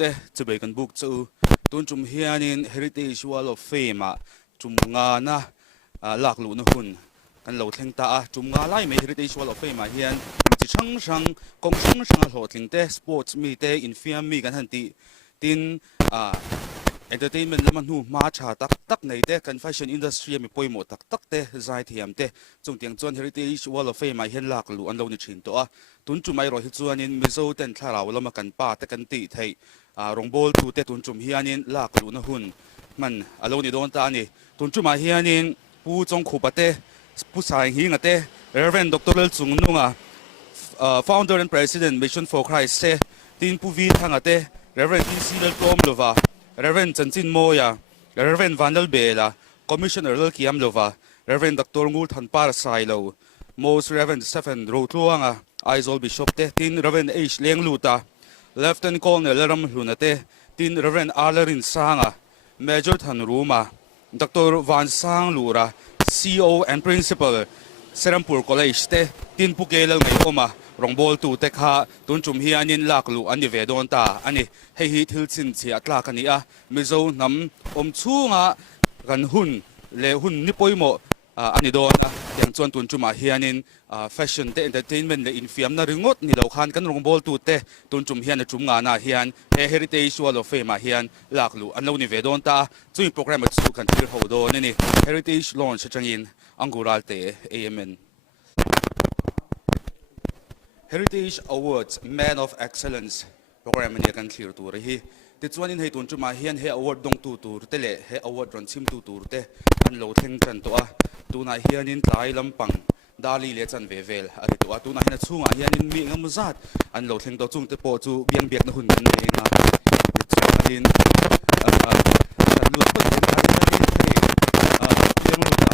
เตจะไปกันบุกจูตุนจุมเฮียนิน Heritage Wall of Fame จุมงานะหลักหลุนหุ่นกันเหล่าเทงตาจุมงาไล่ไม่ Heritage Wall of Fame เฮียนจิช่างกงช่างหล่อเทงเตสปอร์ตมีเตอินฟิมมีกันทันทีตินentertainment แล้วมันหูมาชาตักในเตกัน fashion industry มีป่วยหมดตักเตใจเทียมเตจงเตียงจวน Heritage Wall of Fame เฮียนหลักหลุนเราในชินตัวตุนจุมไม่รอฮิจวนนินมิโซเต็นท่าเราแล้วมากันป้าแต่กันตีไทยรงบอลตูเตตุนจุมเฮียนินหลักหลุนหุ่นมันเราในโดนตานี่ตุนจุมาเฮียนินผู้จงขุบเตผู้สายหิงเตReverend Dr. เลจุงนุงfounder and president Mission for Christ เตตินผู้วิทางเตReverend T.C. เลตอมลวาReverend จันจินโมยา Reverend Vandal Bela Commissioner เลกิยมลวา Reverend Dr. งูทันปาร์ไซโล Most Reverend Stephen โรทลวงAizol Bishop เตติน Reverend H. เลียงลูตา Lieutenant Colonel เลรัมลุนเตติน Reverend Alarin ซางMajor ทันรูมา Dr. Van Sang Lura CEO and Principal Serampur College เตตินผู้เกลไงโอมารองบอลตูเตคาตุนจุมเฮียนินลากลูอันนี้เวดอนตาอันนี้ให้ฮิตฮิลซินเสียตลากันนี้มิโซนำชูงกันหุ่นเลหุ่นนิปอยโมอันนี้โดนอย่างจวนตุนจุมเฮียนินแฟชั่นเตเอนเตอร์เทนเมนต์เลอินฟิมนาริงดนี่เราขันกันรองบอลตูเตตุนจุมเฮียนจุมงานาเฮียนเฮริเทจวอลล์เฟมาเฮียนลากลูอันเรานี่เวดอนตาจุยโปรแกรมจุกันที่เขาโดนนี่เฮริเทจลอนชจังอินอังกูรัลเตเอเมนHeritage Awards Man of Excellence program ni kan clear tur hi ti chuan in hei tun chuma hian he award dong tu tur te le he award ron chim tu tur te an lo theng chan to tuna hian in tlai lampang dali le chan ve vel ari to tuna hian chunga hian in mi ngam zat an lo theng to chung te po chu biang biak na hun kan ne nga chuan in an lu pa hian ari hian lu ta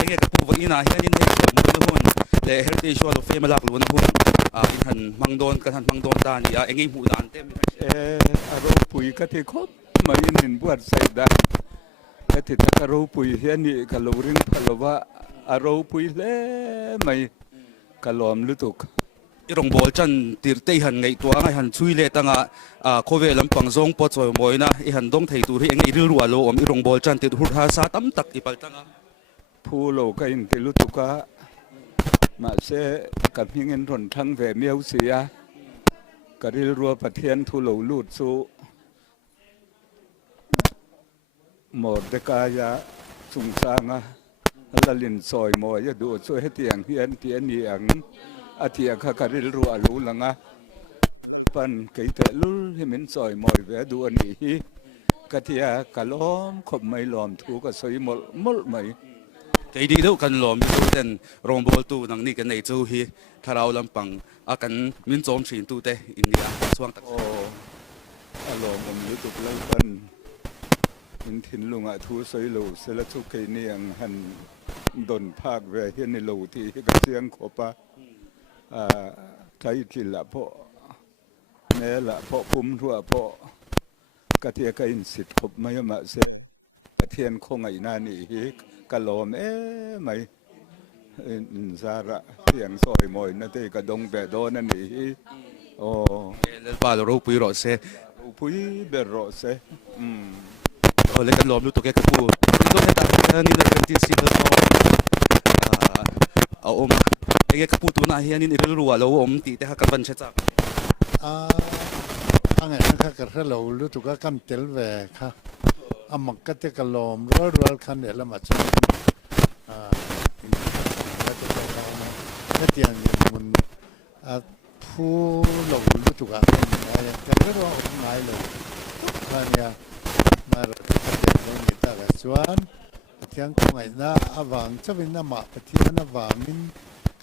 enge ka pu ina hian in hei mo na hun le Heritage Wall of Fame หลักล้วนหุ่นอินหันมังโดนกันหันมังโดนตานี่เอ็งหูดานเต็มอารมณ์ปุ๋ยก็ที่ครบมาอินหินบวชใส่ได้ก็ที่ถ้าอารมณ์ปุ๋ยเฮียนี่กะโลริงพะโลว่าอารมณ์ปุ๋ยเล่ไม่กะลอมลุตุกอีรงบอลจันตีร์เตหันไงตัวไงหันช่วยเล่ตั้งโคเวลัมปังซงปอดสวยมวยนะอีหันดงไทยตัวที่เอ็งอีรัวโลอมอีรงบอลจันติดหุ่นหาซาตั้มตักอีปัลตั้งผู้โลก็อินติลุตุกะมาเสกับพิงินทนทั้งแหวนเมียวเสียกริลรัวประเทียนทุลลูดสูหมดเดกายะสุงสางละลินซอยมอยดูช่วยให้เตียงเฮียนเตียนเนียงอาเทียกริลรัวลูลังปันไก่เตลุลให้เหม็นซอยมอยแวดูอันนี้กะเทียกะล้อมขบไม่ล้อมถูกก็สวยหมดไหมไอ้ดีดูกันหลอมมีตัวเด่นรองบอลตูนังนี่กันในจูฮีถ้าเราลำปังกันมินโจมชินตูเตอินเดียช่วงตักโอ้อารมณ์มันรู้ตุกเล่นปันมินถินลุงทูสวยลูเสลทุกเนียงหันดนภาคเวเฮียนในลูที่กระเซียงขบใช้จิละเพาะเนละเพาะพุ่มทั่วเพาะกระเทียกอินสิทธิ์ขบไม่มาเสกระเทียนคงไอ้นานี่กะโลมไม่สาระเสียงซอยมอยนั่นเองกระดงแบบโดนนั่นนี่โอ้เลปาลูปุยรอเซลูปุยเบรอเซเลยกันหลอมลูตัวแกกระปูตัวให้ตานี่เลยที่สิบแล้วเอาอมไอ้แกกระปูตัวน่าเฮียนี่เรื่องรัวแล้วอมตีแต่หักกันบันเชจักอันนั้นค่ะกระเราลูตัวก็กำเตลเวค่ะอามักกะเตกลอมรัวคันเดลมาจังอินก็จะได้เราเนี่ยเตียงมันผู้หลงรู้ถูกอ่ะแต่ก็รู้ว่าง่ายเลยท่านเนี่ยมาเราจะเดินในมิตรกับชวนเที่ยงคงไงนะอาวังจะเป็นน้ำมาปะเที่ยงน้ำวังมิน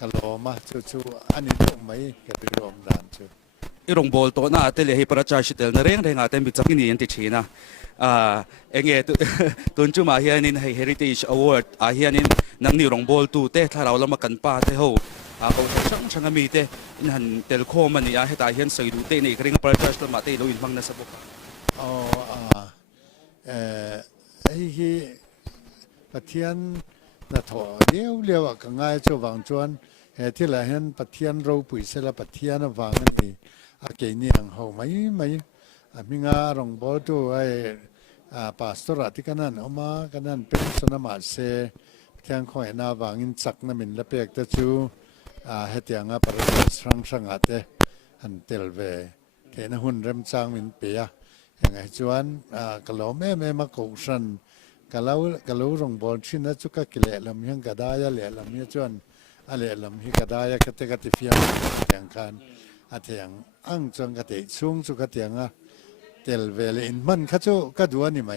กะลอมาชูอันนี้ต้องไม่กระดิรอมดานชูอีรงบอลตัวน่าเตะให้ประชาชนเรื่องงานเต็มบิดจับกินยันติดชีนะเองตุนจุมาเฮียนินให้ Heritage Award เฮียนินนังนี่รองบอลตูเตะถ้าเราละมากันป้าเตะเขาเขาช่างมีเตะหันเตลโคมันนี่ให้ตาเฮียนใส่ดูเตะนี่กริ่งประชาชนมาเตะเราอินฟังนะสับปะไอ้ที่ประเทศน่ะถอเลี้ยวก็ง่ายจะวางจวนที่ละเห็นประเทศเราปุ๋ยเสละประเทศน่ะวางนั่นเอง cái này hàng hậu mấy mình rong bò tu ai pastor thì cáiนั้นmà cáiนั้นเป็นสนามเสที่ยังคอยน่าวางอินสักนั่นมันละเปียกแต่ชูเหตุอย่างประเดี๋ยวสังอาเตหันเตลเวเทนหุ่นเริ่มจางมันเปียยังไงจวนกะโลแม่มากุชันกะโลรองบอลชินนะจุกะกิเลลำยังกะได้ยะเลลำยังจวนอะไรลำฮีกะได้ยะกะเตกะติฟิยงอย่างกันอาเทียงอังจงกะติซุงจุกะเทียงเตลเวเลอินมันข้าจูกะดัวนี่ไหม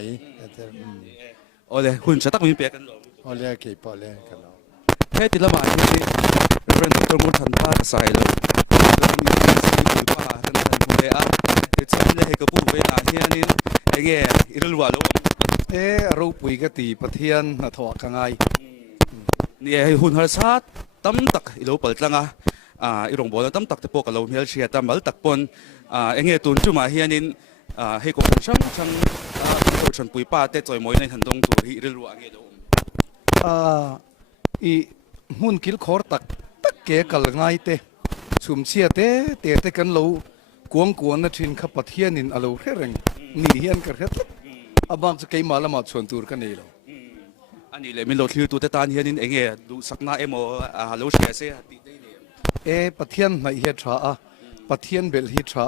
โอ้เลยหุ่นจะตักมีเปียกันหรอโอเล่กี่พอเล่กันแล้วเฮ้ติละมาที่เรนตัวมุนทันป้าใส่เลยมีสิ่งที่ป้ากันทันผู้เล่ที่ฉันเลยให้กับผู้เวลาที่นี่เงี้ยอิรุลวาโลรูปวิกติปะเทียนนาทวกังไงนี่ให้หุ่นหัวชาติตั้มตักอิรุปลจังอีรองบอลตั้มตักตะโปกับเราเมียเชียตั้มบัลตักปนเงี้ยตุนจุมาเฮียนินให้กบช่างฉันปุยป้าเตะจอยมวยในทันตรงตัวที่อิรุลวาเงี้ยโดอีหุ่นกิลคอร์ตักเกกัลไงเตชุมเชียเตกันเรากวนนะชินขับปะเทียนินอาลูเร่งนี่เฮียนกันเฮ็ดบางจะเกี่ยมาละมาชวนตัวกันนี่หรออันนี้เลยมีรถที่ตัวเตตานเฮียนินเงี้ยดูสักหน้าโมโลเชียเซ่ปะเทียนไม่เฮ็ดช้าปะเทียนเบลฮิตช้า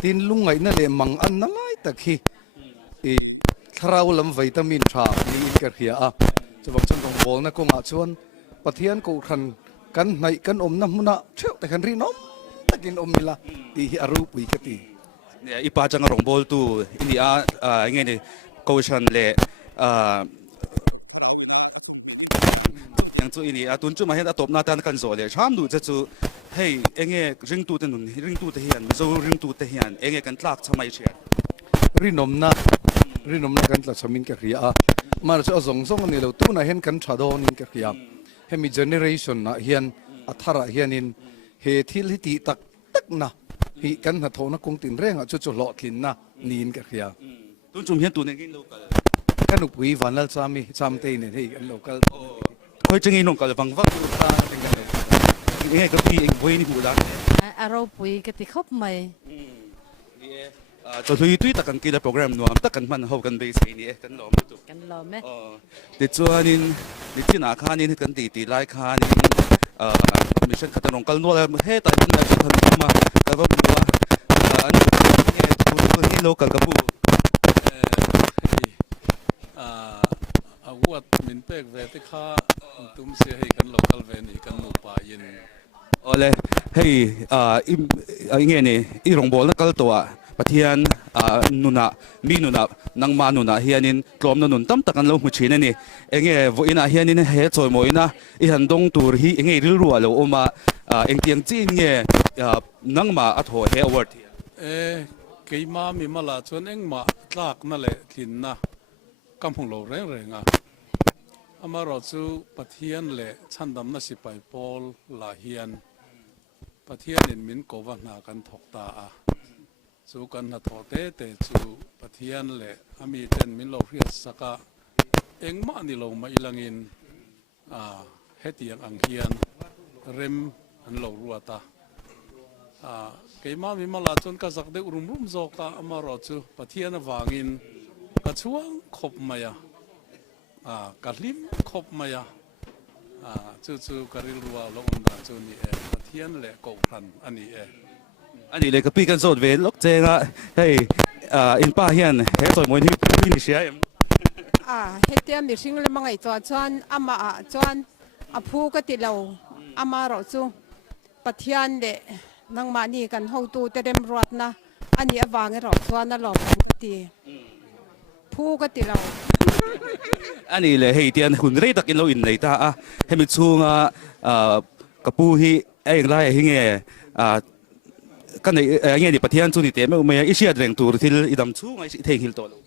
ตินลุงไงนั่นเลยมังอันนั่งไงตะกี้ถ้าเราลำวิตามินช้านี่อินกันเฮียจะบอกฉันต้องบอกนะก็งาชวนปะเทียนกูคันกันไหนกันอมน้ำมันเชี่ยวแต่กันรีน้องตะกินอมนี่ละที่อารูปวิกติเนี่ยอีป้าจังรองบอลตัวอินเดียเงี้ยนี่กูชันเลยยังจู่อินเดียตุนจู่มาเห็นตบหน้าตากันโซเลยชามดูจะจู่เฮ้ยเงี้ยริงตัวเต็นนุ่นริงตัวเทียนจู่ริงตัวเทียนเงี้ยกันตลาดทำไมเชียรีนมนะกันตลาดสมินกันเฮียมาจะเอาส่งกันนี่เราตู้น่ะเห็นกันชาดอนินกันเฮียให้มีเจเนอเรชันนะเฮียนอัธระเฮียนินเฮทิลิติตักนะฮีกันหัดโทนักคงตินเร่งอ่ะจุดหลอดลินนะนินกันเฮียตุนจุ่มเห็นตัวนึงกินโลกาลกันอุปวิวันนั้นจำเตยเนี่ยที่กันโลกาลคอยจึงอินโลกาลฟังฟังเงี้ยก็พี่เองไว้นี่หูดังเราปุยก็ติคบใหม่ตัวที่ตักกันกีฬาโปรแกรมนัวตักกันมันเขากันเบสนี่กันล้อมกันล้อมไหมติดจวนนินติดที่หน้าคานินกันตีไล่คานินมิชชั่นขัดนองกันนัวเลยเฮ้แต่คนไหนจะทำมาแต่ก็ปัวอันนี้ตัวนี้โลกาลกับผู้อาวัดมินเป็กเวทีข้าตุ้มเสียให้กันโลกาลเวนี่กันหมู่ป่ายินโอ้เลยเฮ้ยเงี้ยนี่อีรองบอลนักกอล์ฟตัวปะเทียนนุนะมีนุนะนังมานุนะเฮียนินกลมนุนตั้มตักันเราหุ่นชีนนี่เงี้ยวันนี้เฮียนินเฮ็ดจอยมวยนะอีหันดงตัวฮีเงี้ยรัวเราออกมาเอ็งเตียงจีนเงี้ยนังมาอัดหัวเฮอวอร์ดกี่มามีมาละชวนเอ็งมาลากนั่นแหละกินนะกำพงเราเร่งอ่ะอามาเราจูปะเทียนแหละฉันดำน่าสิไปปอลลาเฮียนปะเทียนนินมินโกวันหากันถกตาจูกันหัดถอเตจูปะเทียนแหละอามีเต็นมินเราเรียสกะเอ็งมานี่เรามาอีลังอินเฮตียงอังเฮียนเร็มอันเรารัวตากี่มามีมาลาจนกระสักเด็กรุ่มโจกตาอามาเราจูปะเทียนวางอินกระช่วงขบมายากระลิมขบมายจูกระริรัวลงดาจูนี่ปะเทียนแหละกพันอันนี้อันนี้เลยก็ปีกันสดเวลกเจงเฮ้ยอินป้าเฮียนเฮ้ยสวยมวยที่พี่นี่เชียเฮ็ดเตรียมมีสิ่งเลยมังไงตัวจวนอามาจวนผู้ก็ติเราอามาเราจูปะเทียนเดนังมานี่กันเฮาตูเต็มรถนะอันนี้วางให้เราจวนนั่นเราตีผู้ก็ติเราอันนี้เลยเฮ้ยเตียนหุ่นเรตักอินเราอินเลยตาให้มีช่วงกับผู้ที่เอ็งไรเงี้ยกันในเงี้ยดิปะเทียนช่วงนี้เต็มไม่อีเชียเร่งตัวที่อีดำช่วงไอ้เทงหิลตัวเรา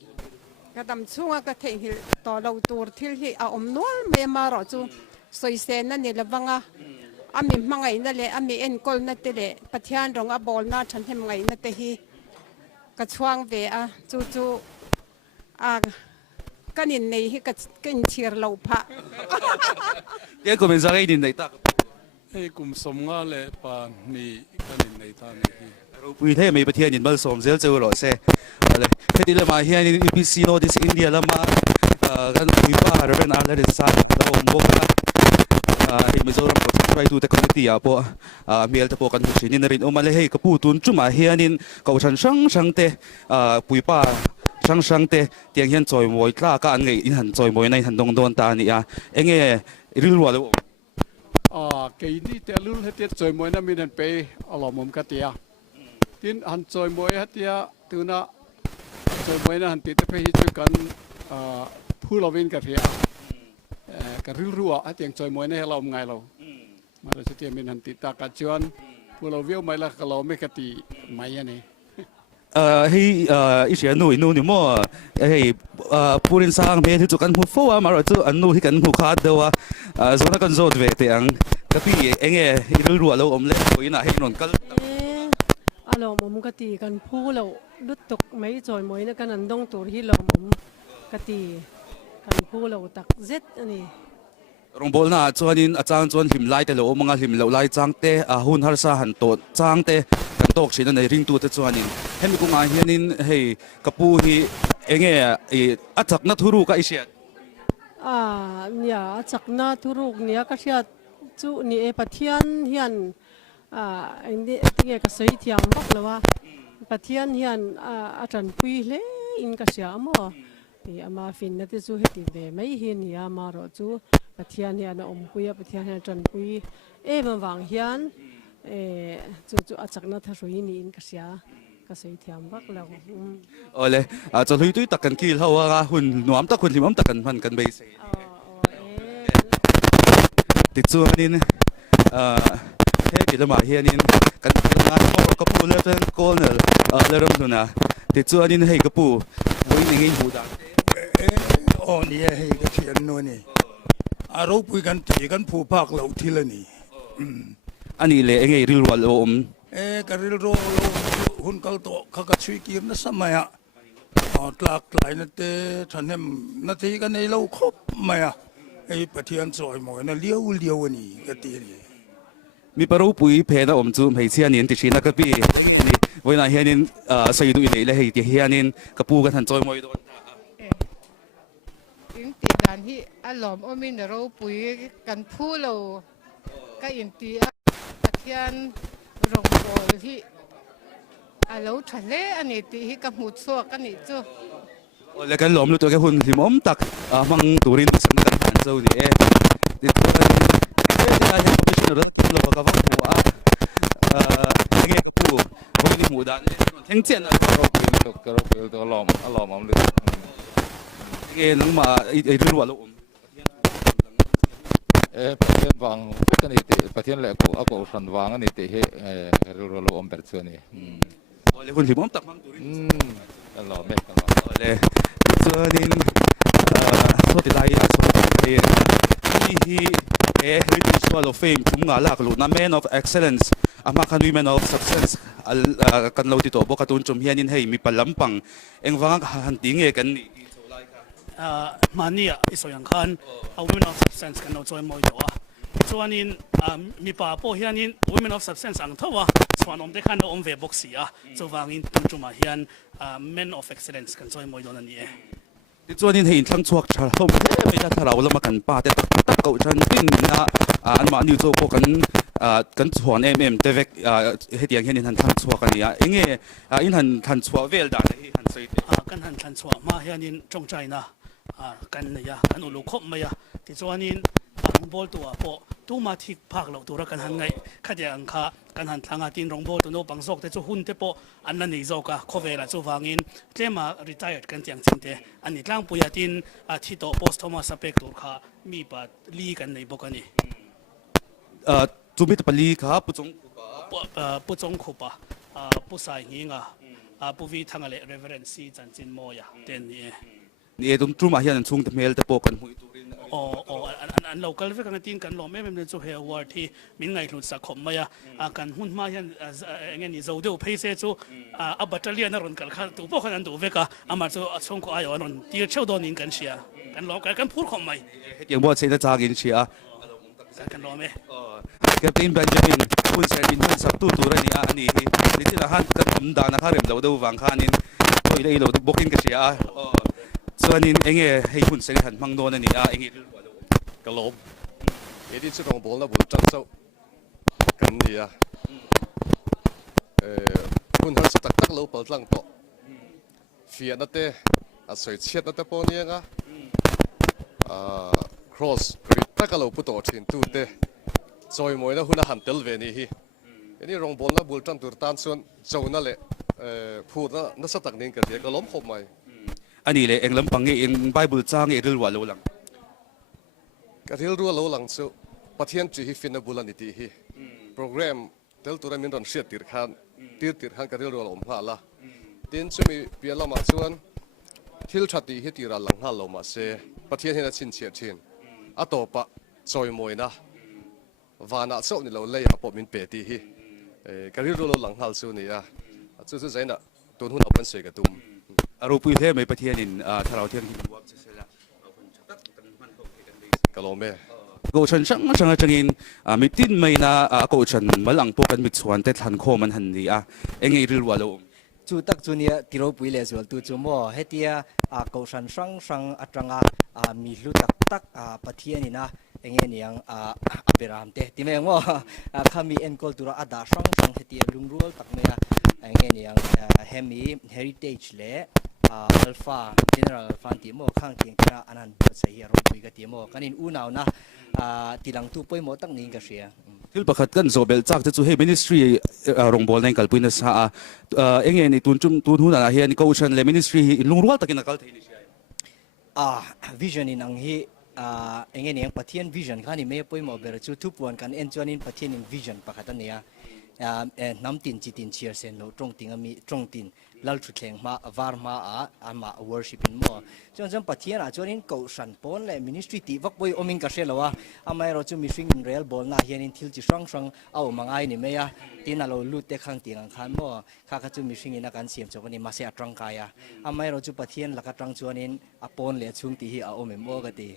ก็ดำช่วงก็เทงหิลตัวเราตัวที่อมนวลไม่มาเราจูสวยเซนนั่นนี่ละวังอามีมังไงนั่นแหละอามีเอ็นกอลนั่นเตะปะเทียนรองบอลน่าฉันทำไงนั่นเตะฮีก็ช่วงเวจูกันอินในฮีกันเชียร์เราพะเดี๋ยวก็เป็นสักไอ้ดินในตาให้กลุ่มสมงาเลยปานี่กันอินในตานี่ ปุยเทไม่ประเทศยินบัลสมเซลเจอหรอเซ่อะไรเฮ็ดเลยมาเฮียนี่ UPC โนดิสอินเดียละมากันปุยป้าเรื่องอะไรเรื่องสายเราบอกนะที่มิโซรัมก็ไปดูแต่คอมมิตี้อ่ะพอมีอะไรพอกันหุ่นนี่นรินโอมาเลยให้กับผู้ตุนจุมาเฮียนี่เขาช่างเตปุยป้าช่างเตเตียงเฮียนจอยมวยกล้ากันไงอินหันจอยมวยในหันดงตานี่อ่ะเอ็งเรื่องว่าเลย cái đi theo lưu hết tiết chơi mỗi năm mình pe ở lòng mồm cái tia tin hắn chơi mỗi hết tia từ na chơi mỗi năm hắn tiết pe chơi cầnผู้เราวินกับเฮียกับริ้วรัวไอ้เตียงchơi mỗi nàyเราไงเรามาเราจะเตียงmình hắnติดตากัดชวนผู้เราวิวไม่ละก็เราไม่กติไม่ยันนี่ให้อีเสียหนุ่ยมั่วให้ผู้เรียนสร้างเมที่จุกันหัวฟ้ามาเราจะอันนู้ที่กันหัวขาดเดียวส่วนนั้นกันโจทย์เวทีอังก็พี่เองรัวเราอมเล่คุยน่ะให้นนกันอารมณ์ผมกติกันพูดเราลุดตกไม่จอยมวยนะกันนันดงตัวที่เราผมกติกันพูดเราตักเซ็ตอันนี้รงบอลน่ะจวนนี้อาจารย์จวนหิมไล่แต่เรามังหิมเราไล่จังเตะหุ่นฮาร์ซาหันโตจังเตะกันตกชิ้นในริงตัวเตะจวนนี้เห็นมีกูงานเฮียนินให้กับผู้ที่เองอัจฉรินัทรู้กับอีเสียเนี่ยจากนาทุรุกเนี่ยก็เชื่อจุนี่ปะเทียนเฮียนอันนี้ที่ก็สวยที่ยามบอกเลยว่าปะเทียนเฮียนอาจารย์ปุยเลยอินก็เชื่อมั้งที่อามาฟินนั่นที่จู่เหตุเดไม่เห็นเนี่ยมารอจู่ปะเทียนเฮียนอมปุยปะเทียนเฮียนอาจารย์ปุยมันวางเฮียนจู่อาจารย์นาทรุยนี่อินก็เชื่อก็สวยที่ยามบอกแล้วเลยจะลุยด้วยตักกันกี่เท่าว่าหุ่นหนุ่มตักหุ่นหิมตักกันพันกันไปสิติดส่วนนี้เฮ้ยกิจมาเฮียนี่กันงานกระปูเลือดโกนเริ่มดูนะติดส่วนนี้ให้กระปูวิ่งยังไงหูดังนี่ให้กระเทียนโน่นนี่เราพูดกันตีกันผู้ภาคเราทีละนี่อันนี้เลยยังไงริลวัลโอมก็ริลโรหุ่นเขาโตเขาก็ช่วยกินนั่นสมัยหลากหลายนั่นเตะท่านเห็นนาทีกันในเราครบไหมไอ้ปะเทียนซอยหมอยนั่นเลี้ยวนี่ก็ตีนี่มีปรุปุยเพนะอมจูให้เชียนินติชินักปีนี่วันนั้นเฮียนินใส่ดูอินเลยให้เฮียนินกับปูกันทันจอยมวยโดนอินตีด้านที่อารมณ์อมินเราปุยกันพูดเราก็อินตีปะเทียนรงบอลที่เราทะเลอันนี้ตีที่กับหุดซัวกันนี่จู่แล้วกันหลอมรู้ตัวแค่หุ่นหิมอมตักมังตูรินสังกันหันเจ้านี่ติดตัวกันที่ได้ยังไม่ใช่รถเราก็ว่าหัวยังไงปูวันนี้หัวด้านทั้งเจียนนะเราเป็นตัวหลอมอมเลยยังไงนั่งมาไอ้รู้ว่าเราประเทศวางกันนี่ติประเทศแหลกกูสันวางกันนี่ติให้รู้เราอมแบบส่วนนี้เลยหุ่นหิมอมตักมังตูรินหลอมไม่หลอมเลยส่วนนี้โทษทีไรส่วนที่British Wall of Fame ทุ่มงาลากลุนะ Man of Excellence อามาคันวิ Man of Success กันเราติดต่อบอกกันตุนจมเฮียนินให้มีพลังปังเอ็งฟังหันติงกันนี่มาเนี่ยอิสยังคันเอา Women of Substance กันเราจอยมวยตัวส่วนนี้มีป่าโปเฮียนิน Women of Substance อังทว่าส่วนอมได้คันเราอมเวบ็อกซี่ส่วนฟังอินตุนจมมาเฮียนMen of Excellence กันจอยมวยตัวนั่นเองที่ส่วนนี้เห็นทั้งชวกชาเขาไม่ได้ถ้าเราแล้วมากันป้าแต่ตักเก่าฉันปิ้งนะอันมานิวโจพวกกันชวนเตเวกเฮียงเห็นทันทั้งชวกันเนี่ยเองอินทันชวเวลด่านที่ทันสวยกันทันชวมาเฮียนินจงใจนะกันเนี่ยกันอุลุคบมา呀ที่ส่วนนี้รงบอลตัวพอตู้มาที่ภาคเราตัวกันหันไงขัดยังค่ะกันหันทางอาทิตย์รงบอลตัวโน้บังซอกแต่จู่หุ่นเตปอันนั้นนี่โจกะโคเวล่าจู่ฟังอินเจมา retired กันอย่างจริงเตอันนี้ตั้งปุยตินที่โตโพสต์ทอมัสสเปกตัวค่ะมีปัดลีกันในบุกันนี่จู่มีแต่ปลีครับปุจงขุปะปุสายหิงปุวิทางอะไร reverence จันจินโมยเต็นนี่ตรงจู่มาเฮียนชุ่งแต่เมลแต่ปกันหุยตูรินอันเราก็เรียกกันตีนกันหล่อไม่เป็นจู่เฮวาร์ที่มินไงหลุดสักขมมากันหุ่นมาเฮียนเงี้ยนี่เราเดี๋ยวเพย์เซจู่บัตเตอร์เลียนนรนกันค่ะตัวพวกนั้นตัวเวกอามาจู่ช่วงก็อายนนที่เช่าโดนินกันเชียกันหล่อกันพูดขมไม่ยังบอกเสียจากอินเชียกันหล่อไหม Captain Benjamin kun serin hun sabtu tura ni ani ni tila han kan amda na kharem lo do wang khanin to ile lo booking ka sia chuanin enge hei hun seri han mangdo na ni enge ka lom edi chu rong bol na bul chang chau kan ni hun har tak tak lo pal tlang to fia na te a soi chiat na te po ni nga cross grid tak lo pu to thin tu te choi moi na hun han tel ve ni hi edi rong bol na bul chang tur tan chuan chau na le phu na sa tak ning ka ka lom khop mai ani le englam pangi in bible chang e ril wa lo lang ka thil ru lo lang chu pathian chi hi fin na bulan ti hi program tel tura min ron siat tir khan ka thil ru lo ma la tin chu mi piala ma chuan thil thati hi tira lang ha lo ma se pathian hena chin chia thin a to pa choi moi na wana chau ni lo le ha po min pe ti hi ka thil ru lo lang hal chu ni chu zaina tun hun open se ka tum aro pui the mai pathianin tharau thiang hi wap se la ka lo me go chan chang changin mi tin mai na ko chan malang po kan mi chuan te than kho man han ni enge ril wa lo chu tak chu nia tiro pui le zual tu chu mo hetia ko san sang atanga mi hlu tak pathian ina enge niang beram te ti me ngo khami en kol tura ada sang hetia lungrual tak me enge niang hemi heritage le alpha general alpha ti mo khang ting kra anan bo sai ro pui ka ti mo kanin u naw na tilang tu poi mo tak ning ka sia thil pakhat kan zobel chak te chu he ministry rong bol nang kalpuina sa enge ni tun hu na hian ko chan le ministry lungrual takin akal theini vision in ang hi enge niang pathian vision khani me poi mo ber chu tu puan kan en chuanin pathian in vision pakhatan nia nam tin chi tin cheer sen no trong ting ami trong tin lal thu thleng ma var ma ama worship in mo chon pathian chonin ko san pon le ministry ti vak poi oming ka shelawa amai ro chu mi swing in real bol na hian in thil chi sang au mangai ni meya tin alo lu te khang ting ang khan mo kha chu mi swing in kan siam chawani ma se atang kaya amai ro chu pathian laka tang chuanin apon le chung ti hi a omem mo ga ti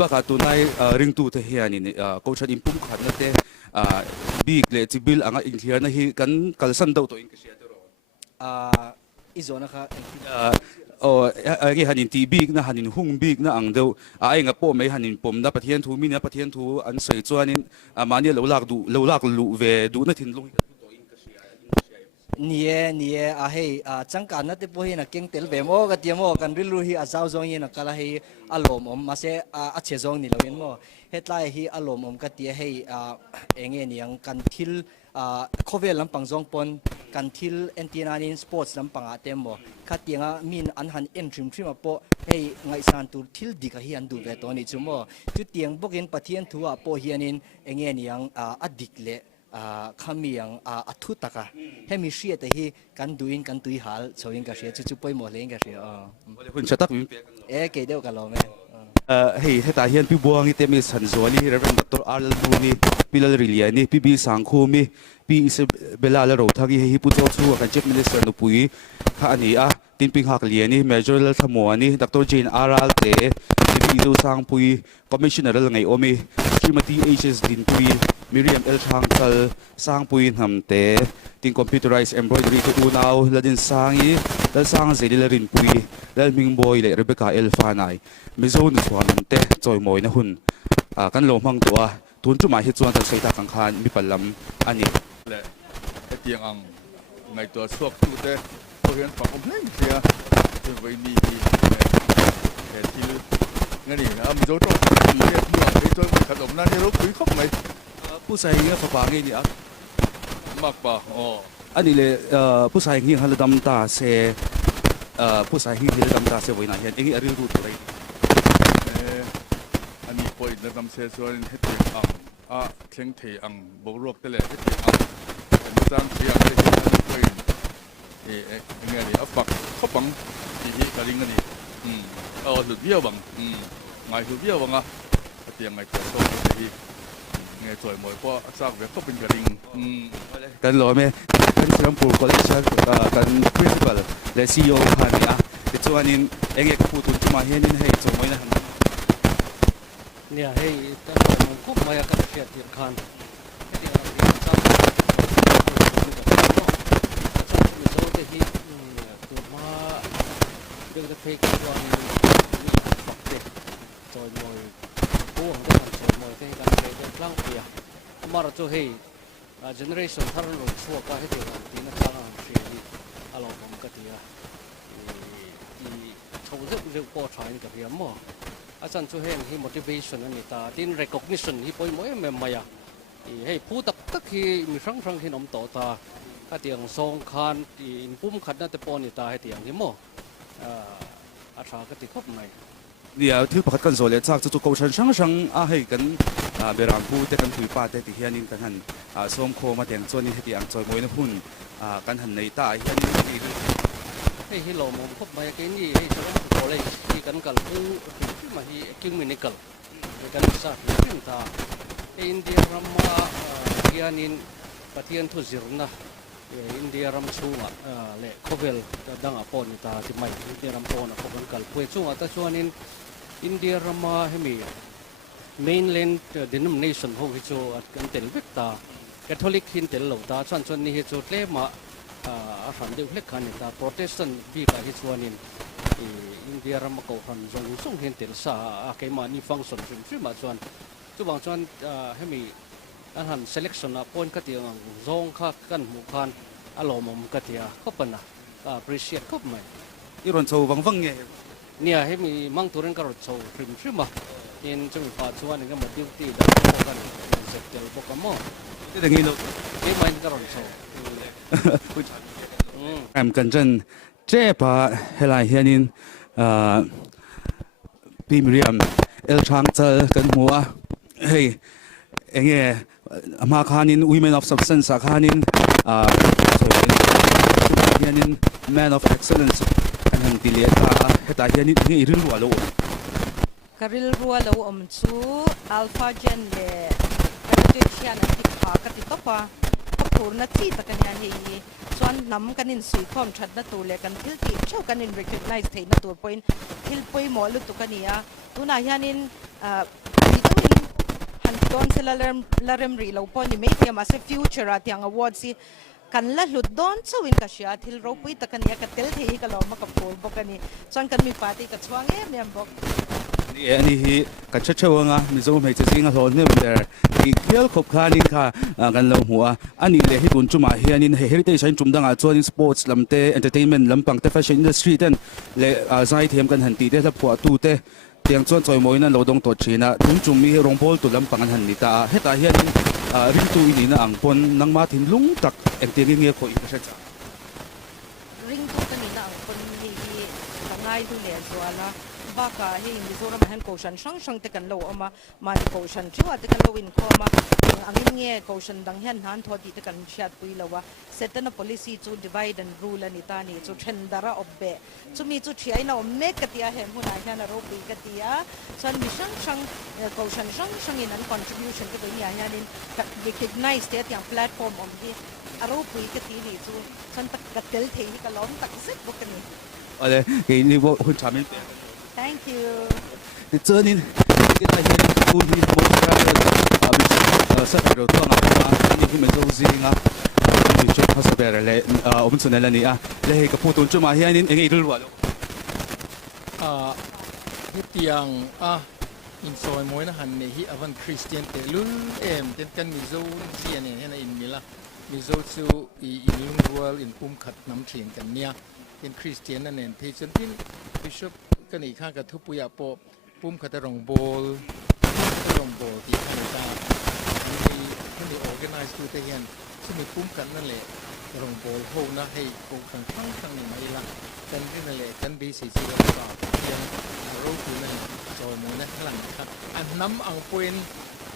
baka tunai ring tu te hianin ko chan impum khan na te big le chibil anga in clear na hi kan kalsan do to in kasia to ro izona kha age hanin ti big na hanin hung big na ang do ai nga po mai hanin pom na pathian thu mi na pathian thu an sei chuanin mani lo lak lu ve du na thin lung nie a hei changkan na te po hi na keng tel ve mo ga ti mo kan rilu hi a zau zong yin kala hei alom om ma se a che zong ni lo yin mo hetlai hi alom om ka ti hei enge niang kan thil khovel lampang zong pon kan thil entinanin sports lampang atem mo khatianga min an han entrim trim po hei ngai san tur thil dika hi an du ve to ni chumo chu tiang bokin pathian thu a po hianin enge niang adik le khami yang athu taka hemi shia te hi kan duin kan tui hal chawin ka shia chu poi mo leng ka shia hun chatak mi ke deu ka lo me hei heta hian pi buang te mi san zoli reverend dr arl buni pilal riliani pi bi sangkhu mi pi isabella la ro thagi hi pu chu kan chief minister no pui kha ani tin ping hak liani major la thamoni dr jane aral te pi zo sang pui commissioner la ngai omi Srimati hs din pui Miriam El Changkal sang pui nam te tin computerized embroidery to unaw la din sangi la sang zeli la rin pui la ming boy le Rebecca El Fanai mizon chuan te choi moi na hun kan lo mang to tun chu ma hi chuan kan sei ta kang khan mi palam ani le tiang ang ngai to suak tu te ko hian pa om nei sia te vai ni hi he til ngani am zo to ni he tu a he choi ka dom na ni ro pui khop mai pu sai nga fa pa nge ni mak pa ani le pu sai ngi haladam ta se pu sai hi haladam ta se voina hian engi aril ru tu rai ani poi na dam se so in he tiang ang thleng thei ang bo rok te le he tiang ang sang sia he he poi ngani apak khopang ti hi kaling ani lu bia bang ngai lu bia bang tiang ngai to hi nghe trời mồi qua sao việc có bình thường kan lo me kan Singapore collection kan principal le CEO hani ti chuanin enge ka pu tu ma hianin hei chomoi na han เนี่ยให้แต่ละมุมคุบมายากระเทียดที่คันให้เดี๋ยวเราเรียนซ้ำมีโซ่ที่ตัวมาเรื่องจะเพกตัวนี้ปักเด็กจอยมวยผู้ของตัวมันจอยมวยที่การเพกเป็นพลังเปียมาเราจะให้generation ท่านรู้ชั่วก็ให้เดี๋ยวที่นักการเชียร์อารมณ์ผมก็ที่ชาวเรื่องปอชายนี่กับเรียมมั่วอาจารย์ช่วยให้ motivation อันนี้ตาที่ recognition ที่พอยมวยแม่มาอย่างให้ผู้ตักตักที่มีครั้งที่น้ำต่อตาถ้าเตียงทรงคันที่ปุ่มขัดนั่นแต่ปอนี่ตาให้เตียงที่มั่วอาชาก็ติดครบไหมเนี่ยที่พักกันโซเลจากจุดกู้ชันช่างให้กันเบรามพูแต่กันถุยป้าแต่ที่เฮียนินกันหันส้มโคมาเตียงส่วนนี้ให้เตียงจอยมวยนะพุ่นกันหันในตาเฮียนินที่ให้ฮิโลมครบมาอย่างนี้ให้ชาวบ้านโตเลยที่กันกัลผู้ที่มาที่คิงมินิกัลกันสักที่ตาอินเดียรัมมาเฮียนินปฏิญาณทุจิรนะอินเดียรัมชูอ่ะเล่คอเวลดังอ่ะปอนตาที่ไม่อินเดียรัมปอนอ่ะพวกกันกัลผู้ชูอ่ะแต่ช่วงนี้อินเดียรัมมาให้มี mainland denomination พวกที่ชูกันเต็มเวกตาแคทอลิกหินเต็มเหล่าตาส่วนนี้ให้ชูเล่มาอาหารเด็กเล็กขันตาโปรเตสแตนต์บีกับฮิตวันนี้อินเดียรัมก่อขันส่งเห็นเตลซาเกมานี่ฟังส่วนฟิล์มส่วนตัวบางส่วนให้มีอาหาร selection ปนกติอย่างซองข้ากันหมู่คันอารมณ์กติครบนะappreciate ครบไหมที่รอนโชว์ฟังเนี่ยให้มีมั่งตัวนั้นก็รอนโชว์ฟิล์มยินจะมีฝ่ายส่วนนึงก็มาดิวตี้ดับพวกกันเสร็จเดี๋ยวพวกกันมั่วที่อย่างนี้เราที่มันก็รอนโชว์กันจนเจ็บเฮลัยเฮียนินพิมริยมเอลชางเจอกันหัวเฮ้ยเองมาคานิน Women of Substance คานินเฮียนิน Man of Excellence อันนั้นที่เลี้ยตาเฮตาเฮียนินนี่ริลวัวโลกริลรัวโลอมซูอัลฟาเจนเล่เจเชียนติดขากติดตบปูนที่ตะกันยาเฮียส่วนน้ำกันนินสุยคอมชัดนัตัวเล็กันทิลที่เช่ากันนิน recognize เทนัตัวpoint ทิลpoint หมอลุตุกันเนี่ยตัวนายานินมีตัวนินหันตอนเซลลาเรมรีเราpointนี่ไม่เทียมมาเซ future ที่ยัง award สิกันละหลุดดอนสวินกัชยาทิลเราpointตะกันเนี่ยกันเทลที่กันเรามากับปูนบอกกันนี่ส่วนกันมีปาร์ตี้กับช่วงเมียมบอกอันนี้กันชัดเจนว่ามิโซไม่จะสิ่งอะไรเนี่ยมันแต่ที่เกี่ยวกับการนี้ค่ะกันเราหัวอันนี้เลยที่ตุนจุมาเฮียนี่เฮริเทชันจุมดังอ่ะส่วนสปอร์ตลำเตะเอนเตอร์เทนเมนต์ลำปังเตะแฟชั่นอินดัสทรีเต้นเลยใจเทียมกันหันตีเตะทับหัวตู้เตะเตียงส่วนจอยมวยนั้นเราต้องตัวชีนะตุนจุมมีรองบอลตุลำปังหันนี่ตาเฮตาเฮียนี่ริมตู้อินี่นะอังปนนังมาถิ่นลุงตักเอ็งเตียงเงี้ยคอยประชาชนริมตู้กันนี่นะอังปนที่ง่ายดูแลชัวร์ละบ้าค่ะให้มิโซรัมเห็นโคชันช่างแต่กันโลออกมาโคชันชัวแต่กันโลอินคอมาอันนี้เงี้ยโคชันดังเห็นหันทอดีแต่กันเชียดปุยแล้วว่าเซตนั้น policy จู divide and rule อันนี้ตานี่จูเทรนดาระอบเบะจูมีจูเชียน่าเมกติอาเห็นหุ่นอาเห็นรูปีกติอาฉันมีช่างโคชันช่างอินั้น contribution ก็ตัวนี้อาเห็น recognize แต่ที่ platform อมที่อารูปีกตินี่จูฉันตักกัดเตลเทนี่ก็ล้อมตักเซ็ตบุกันนี่อะไรนี่ว่าคุณชามินThank you. 这里给大家鼓励我们的社会的团啊，你们都是啊，你就开始别人来我们村的人啊，来个普通就嘛，现在你一路话咯。ที่เตียงอินซอยมวยนะฮันเนี่ยที่อวันคริสเตียนแต่ลุ่นเต็มกันมิโซเซียเนี่ยนะอินมิละมิโซซูอินลุงรัวอินปุ่มขัดน้ำเถียงกันเนี่ยเป็นคริสเตียนนั่นเองที่จนที่บิชอปกันอีกข้างกับทุบปุยาโปปุ่มขัดรองโบลที่ข้างตามันมี organize ตัวเตียนซึ่งมีปุ่มกันนั่นแหละรองโบลโฮนะให้โกงข้างนี่ไม่ละกันที่นั่นแหละกันบีซีจีแล้วก็ยังรู้คือนั่นจอยมวยนะข้างหลังครับอันน้ำอังปวน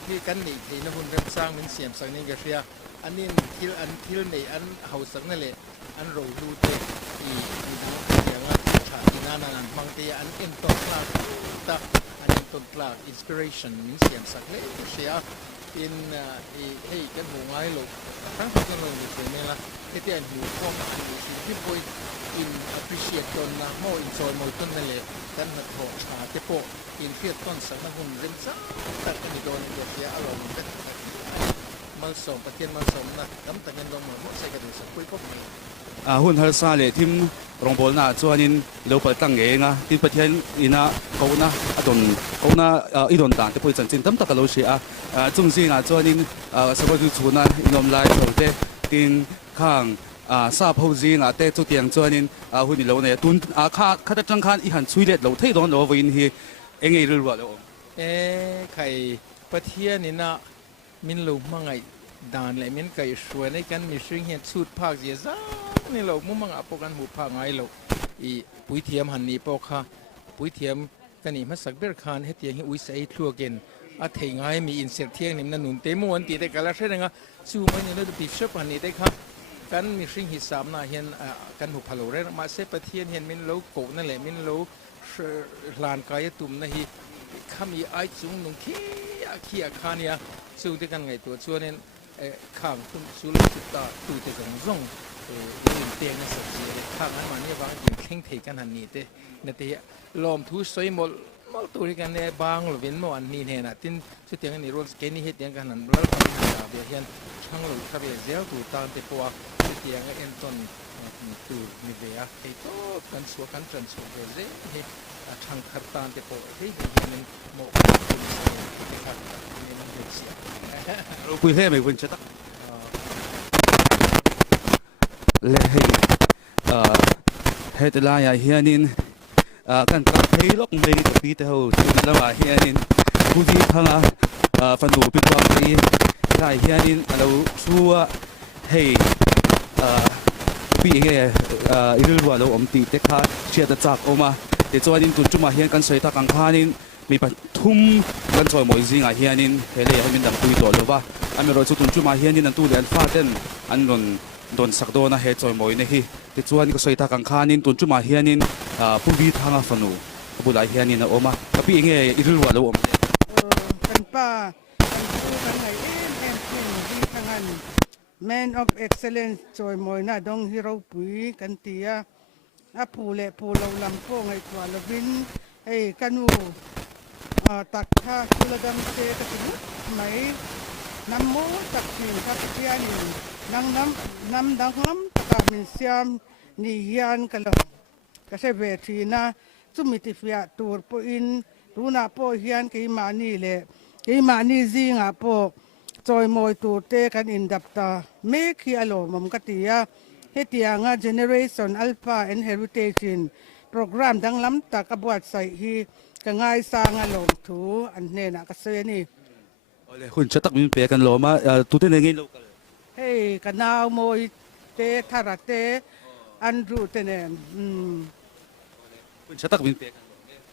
ที่กันนี่ที่นักหุ่นเริ่มสร้างมันเสียมสักนี่ก็เสียอันนี้คิลในอันเฮาสักนั่นแหละอันเราดูเตะอีอย่างว่าฉากที่นั่นบางทีอันอินต้นกลางแต่อันอินต้นกลางอินสปิเรชันมันเสียมสักเลยเสียอินให้กันหัวไงลูกทั้งสองคนเลยเป็นไงล่ะที่อันหัวข้อมันอันนี้ที่บอยอิน appreciate จนนะโมอินซอยโมต้นนั่นแหละ กันหัดโหชาเตโปอินเฟียต้นสังหุ่นเริมซ้ำตัดกันโดนเดียร์อารมณ์กันมาส่งประเทศมาส่งนะตั้มแต่เงินลงหมดใส่กระดูกสักคุยพวกนี้หุ่นฮัลซาเลทิมรองบอลน่ะส่วนนี้เราเปิดตั้งเองนะที่ประเทศอินะเขานะเขานะอีดอนต่างที่พูดจันทร์ตั้มตะกันเราเสียจงซีนะส่วนนี้สมัยที่ชุนนะอินอมไลน์เขาเตที่ข้างซาพูจีนะเตจุดยังส่วนนี้หุ่นเราเนี่ยตุนข้าจะจังคันอีหันช่วยเด็ดเราที่โดนเราวินที่เองไงรู้ว่าเราใครประเทศนี้นะมินลูกมั่งไงด่านเลยมินไก่สวยในกันมีสิ่งเห็นสุดภาคเสียซ่านี่เรามุ่งมั่งอปกันหูภาคไงเราอีปุ๋ยเทียมหันนี่ปอกค่ะปุ๋ยเทียมกันนี่มาสักเบิร์คานให้เทียงให้อุ้ยใส่ทั่วเกณฑ์อาเทียงไงมีอินเสิร์ตเทียงนี่มันหนุนเต็มวันตีได้กันแล้วใช่ไหมครับสู้มันนี่เราจะปิดช็อปหันนี่ได้ครับกันมีสิ่งหิสามนะเห็นกันหูพะโล้เรื่องมาเซประเทศเห็นมินลูกโกนั่นแหละมินลูกลานกายตุ่มนะฮีข้ามีไอจุงหนุ่งขี้อาคารเนี่ยสู้ด้วยกันไงตัวส่วนนี้ข้างคุณสุรสุตตาตัวเด็กของร่องยืนเตียงในสัตว์เสียข้างนั้นมาเนี่ยบางยืนเข่งเทกันหันนี่เต้เนี่ยเตะลมทุสวยหมดมาตัวด้วยกันเนี่ยบางหรือเป็นเมื่อวันนี้เนี่ยนะทิ้งสุดเตียงนี่รถสเกนนี่เตียงกันหันแล้วก็มีหาเบียร์เห็นช่างหลุดขับเบียร์เจ้าตัวตามเตะปัวสุดเตียงเอ็นต้นตัวมีเบียร์ไอ้ตัวกันสัวกันจนสัวเบียร์เจ้าช่างขัดตามเตะปัวเฮ้ยมันโม่คุณครับนี่มันเด็กเสียเราคุยให้ไหมคุณชัดเล่ให้เฮตลายเฮียนินกันกับให้ล็อกไม่กับปีเท่าที่เราเฮียนินผู้ที่ทำฟันดูปิดวางที่ได้เฮียนินเราชัวให้ปีเงี้ยอีรุ่นว่าเราอมตีเด็กขาเชียร์จากออกมาแต่ตัวนี้ตุนจุมาเฮียนกันใส่ตากังขานินมีปัจทุ่มกันซอยหมวยซิงเฮียนินเฮเลยให้มันดับตุยตัวเลยว่าอันนี้เราจะตุนจุมาเฮียนินนั่นตู้เรียนฟาเต้นอันโดนสักโดนนะเฮซอยหมวยนี่ที่แต่ตัวนี้ก็ใส่ตากังขานินตุนจุมาเฮียนินผู้วิทางฟันูผู้หลายเฮียนินนะออกมาแต่ปีเงี้ยอีรุ่นว่าเราอมกันป้ากันไงดีทางนั้น Man of Excellence จอยหมวยน่ะดงฮิโร่ปุ๋ยกันเตียผู้เล่ผู้เราลำโพงไอ้ตัวละวินกันวูตักท่าคุลดำเตะกันไหมน้ำมูตักหินทักเทียนี่น้ำดังล้ำตะการมินเซียมนี่ยันกันละก็ใช้เวทีนะจุมิติฟิอาตัวปอินรูน่าปอยันกี่มานี่เลยกี่มานี่ซิงอ่ะปอจอยมวยตัวเตะกันอินดับตาเมฆที่อารมณ์มันก็ตีอ่ะเฮตียงอ่ะ Generation Alpha and Heritage Program ดังล้ำตะกบวดใส่ฮีก็ง่ายสร้างอารมณ์ถูอันนี้นะก็เสียนี่คุณชัดตักมีเปียกันหรอมาตัวเต้นยังไงลูกเฮ้กันนาวมวยเตะทาราเตะอันรูเตเนี่ยคุณชัดตักมีเปียกัน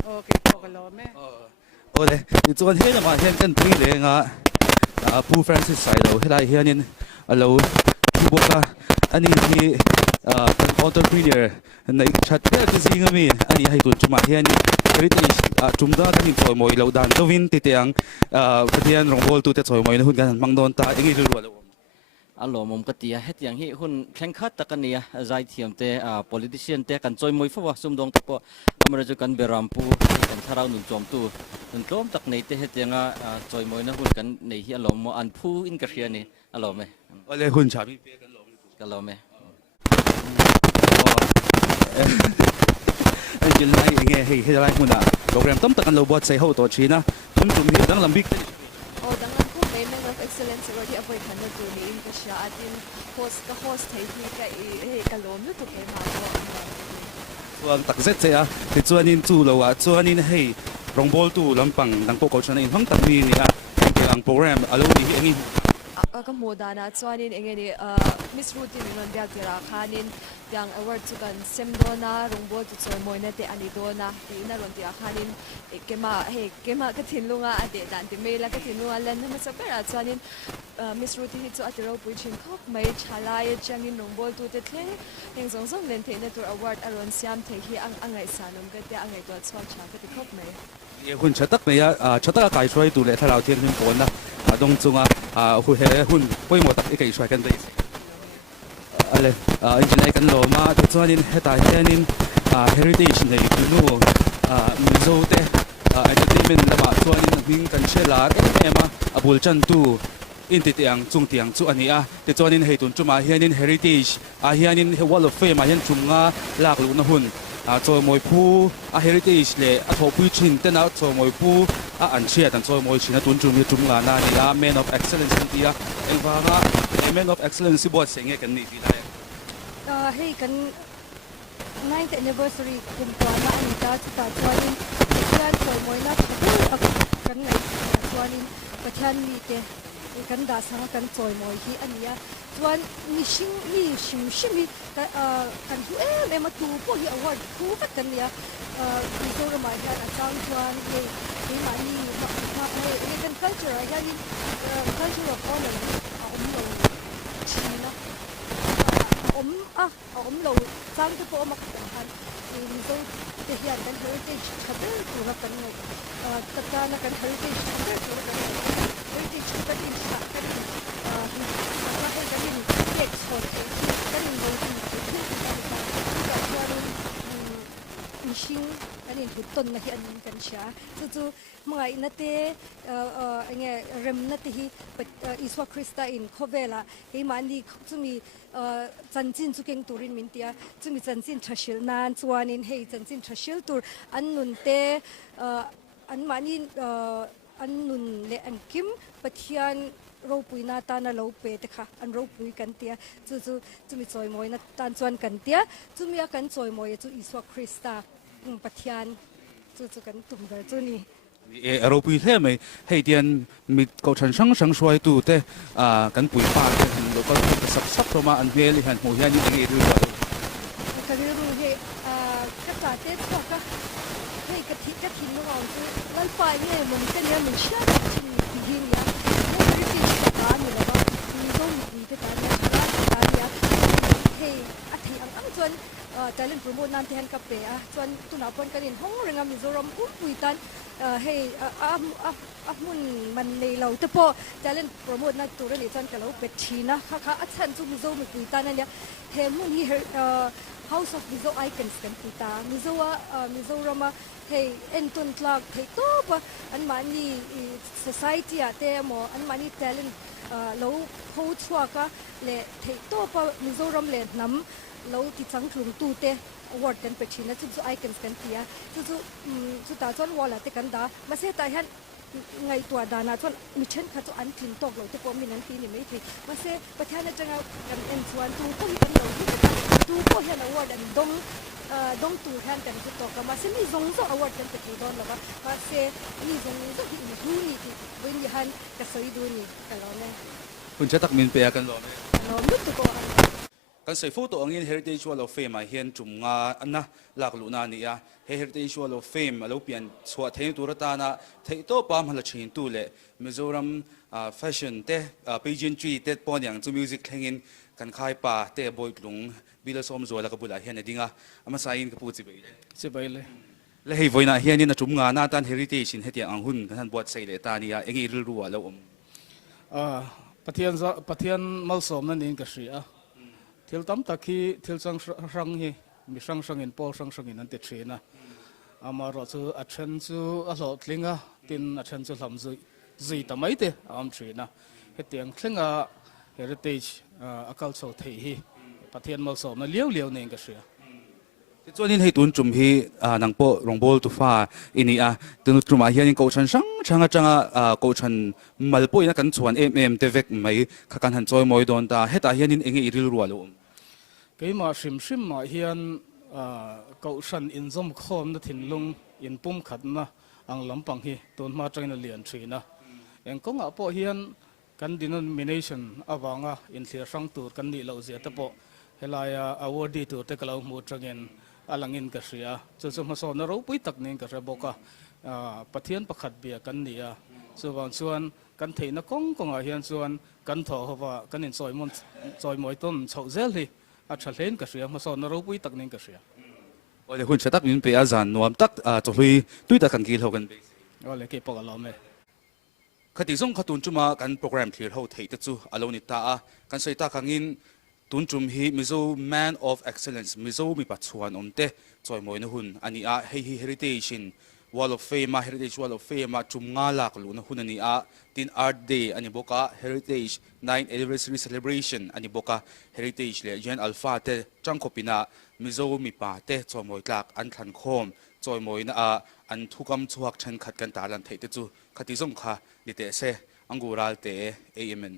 โอเคพอกันหรอแม่โอ้เลยส่วนเฮียจะมาเฮียกันที่เลยอ่ะผู้ฟรานซิสใส่เราให้ได้เฮียนี่เราผู้บอกว่าอันนี้ที่เป็นentrepreneur ในชัดเจนที่สิ่งนี้อันนี้ให้ตัวจุมาเฮียนี่heritage จุ่มด้านนี้ซอยมวยเราดันตัววินติดยังประเทศรองบอลตัวเตะซอยมวยนะหุ่นกันมังโดนตาเองรู้ว่าเราอารมณ์ก็ตีเฮ็ดอย่างที่หุ่นแข่งขันตะกันเนี่ยใจเทียมเตะpolitician เตะกันซอยมวยฟ้าสมดงตะปออเมริกันเบรัมปูกันทาราวหนุนโจมตู้หนุนโจมตักในเตะเฮ็ดอย่างซอยมวยนะหุ่นกันในที่อารมณ์อันผู้อินกระเทียนี่อารมณ์ไหมอะไรหุ่นฉาบีกันเราไหมจุดไหนเงี้ยให้ได้หุ่นโปรแกรมตั้มตะกันเราบวชใส่หัวตัวชีนะจุ่มที่ดังลำบิกดังลำพูดใน Man of Excellence เราที่เอาไปขันตัวนี้อินก็ชาดินโฮสต์ให้ที่กันล้มยุติให้มาตัวตักเสร็จเสียที่ตัวนี้จู่เราตัวนี้ให้รองบอลตู้ลำปังดังโปรโมชั่นในห้องตัดมีนี่ดังโปรแกรมอะไรนี่เองก็โมดานะส่วนนี้เองนี่มิสรูตินนนเดียกราคานินยังอวอร์ดจุกันเซมโดนารงโบจุดสวยมวยนั่นเตอันนี้โดนะที่นั่นรอนเดียคานินเกมาก็ทิ้งลุงอ่ะเดดันที่ไม่ละก็ทิ้งลุงอ่ะเล่นให้มันสักการะส่วนนี้มิสรูตินที่จุดเราปุยชินเขาไม่ชาลายจังนินรงโบตัวเตะยังสงเล่นเทนตัวอวอร์ดอารอนซิมเทฮีอังไงสานุมก็เตอังไงตัวสวมชาก็ที่เขาไม่คุณชัดตักเนี่ยชัดตักไก่ช่วยดูแลถ้าเราเทียนขึ้นบนนะตรงจุงหุ่นหุ่นไม่หมดตักไอ้ไก่ช่วยกันได้อะไรอินเดียกันโลมาที่ส่วนนี้ให้ตายเฮียนิน heritage nei tunu mizo te entertainment lama chuanin hing kan shelar ema abul chan tu in ti tiang chung tiang chu ania te chuanin hei tun chuma hianin heritage hianin wall of fame hian chunga lak lu na hun choi moi phu heritage le thopui chin te na choi moi phu an chia tan choi moi china tun chumi chunga na ni la man of excellence kan tia engwanga man of excellence bo senge kan ni ti lai hei kan 9th anniversary kumpa na ani ta ta chuanin hian choi moi na kan ngai chuanin pathian mi te kan da sang kan choi moi hi ania chuan mi shim shimi kan hu em tu po hi award thu kat kan nia mi zo ma hian asang chuan he ma ni ma he kan culture hian culture of honor lo china lo sang te po ma kan han mi zo te hian kan heritage chabe tu ra kan ngai ta na kan heritage chabe tu ra kan heritage kan in sa kan mishing kanin huton na hi anin kan siya chu mga inate nge rem na te hi iswa krista in khovela he mani chumi chanchin chukeng turin mintia chumi chanchin thashil nan chuanin hei chanchin thashil tur annun te an mani annun le an kim pathian ro pui na ta na lo pe te kha an ro pui kan tia chu chumi choi moi na tan chuan kan tia chumi a kan choi moi chu iswa krista pathian chu kan tum ga chu ni ro pui the mai hei tian mi ko chan sang suai tu te kan pui pa te han lo ko sap to ma an vel han mo hian ni ngi ru ka ru he ka ta te to ka hei ka thi ka thin lo chu lal pa ni mun ka ne mun sha chin hi ni ya ta ni la ba ni do ni te ta ni ta ni ya hei a thi ang chuan talent promote nan ten ka pe chuan tuna pon kanin hong renga mizoram pui tan hei mun man nei lo te po talent promote na tur ni chan ka lo pe thina kha achan chu mizo mi pui tan ania he mun hi house of mizo icons kan puta mizorama hei entun tlak thei to pa an mani society ate mo an mani talent lo ho chua ka le thei to pa mizoram le nam lo ti chang thlung tu te award kan pe thina chu icons kan tia chu ta chon wala te kan da ma se ta han ngai tua dana chon mi chen kha chu an thin tok lo te po min an ti ni mai thi ma se pathian na changa kan en chuan tu ko kan lo hi tu ko hian award an dong tu han kan chu tok ma se mi zong zo award kan pe don la ba ma se mi zong zo hi ni du ni ti wen ni han ka soi du ni ka lo ne kun chatak min pe kan lo me lo mu tu ko kan sei photo angin heritage wall of fame hian chunga anna lak lu na ni ya heritage wall of fame alo pian chua thein turata na thei to pam hala chin tu le mizoram fashion te pageantry te ponyang chu music thlengin kan khai pa te boy tlung bila som zo la ka bula hian adinga ama sain ka pu chi bai le le hei voina hian in chum nga na tan heritage in hetia ang hun kan bot sei le ta ni ya engi ril ruwa lo pathian mal som na nin ka ria thil tam takhi thil sang hi mi sang in pol sang in an te thina ama ro chu a then chu a lo tlinga tin a then chu hlam zui tamai te am thina hetiang thlenga heritage akal chho thei hi pathian mal som na liu nei ka ria chuanin hei tun chum hi nang po rongbol tu fa ini tunu truma hian ko chan changa ko chan malpo ina kan chuan em te vek mai khakan han choi moi don ta heta hianin engi iril rualo keima shim ma hian ko shan in zom khom na thinlung in pum khatna ang lampang hi ton ma traina lian thina engkonga po hian kan denomination awanga in thlir sang tur kan ni lo zia ta po helaya awardee tur te kalo mu tragen alangin ka ria chu ma so na ro pui tak ning ka ra boka pathian pakhat bia kan nia chuan kan theina kong a hian chuan kan tho hawa kan in choi moi ton chho zel hi a thalen ka ria ma so na ro pui tak ning ka ria ole hun chatak min pe azan nuam tak chlui tuita kan kil ho kan be ole ke pok lo me khati zong khatun chuma kan program thlir ho thei te chu aloni ta kan sei ta kangin tun chum hi mizo man of excellence mizo mi pachuan omte choi moi na hun ani a hei heritage in Wall of Fame Heritage Wall of Fame chum nga lak lu na hun ani a tin Art Day ani boka Heritage 9th Anniversary Celebration ani boka Heritage le Gen Alpha te changkopina mizo mi pa te choi moi tlak an thlan khom choi moi na a an thukam chuak than khat kan ta lan theite chu khati zom kha ni te se angural te amen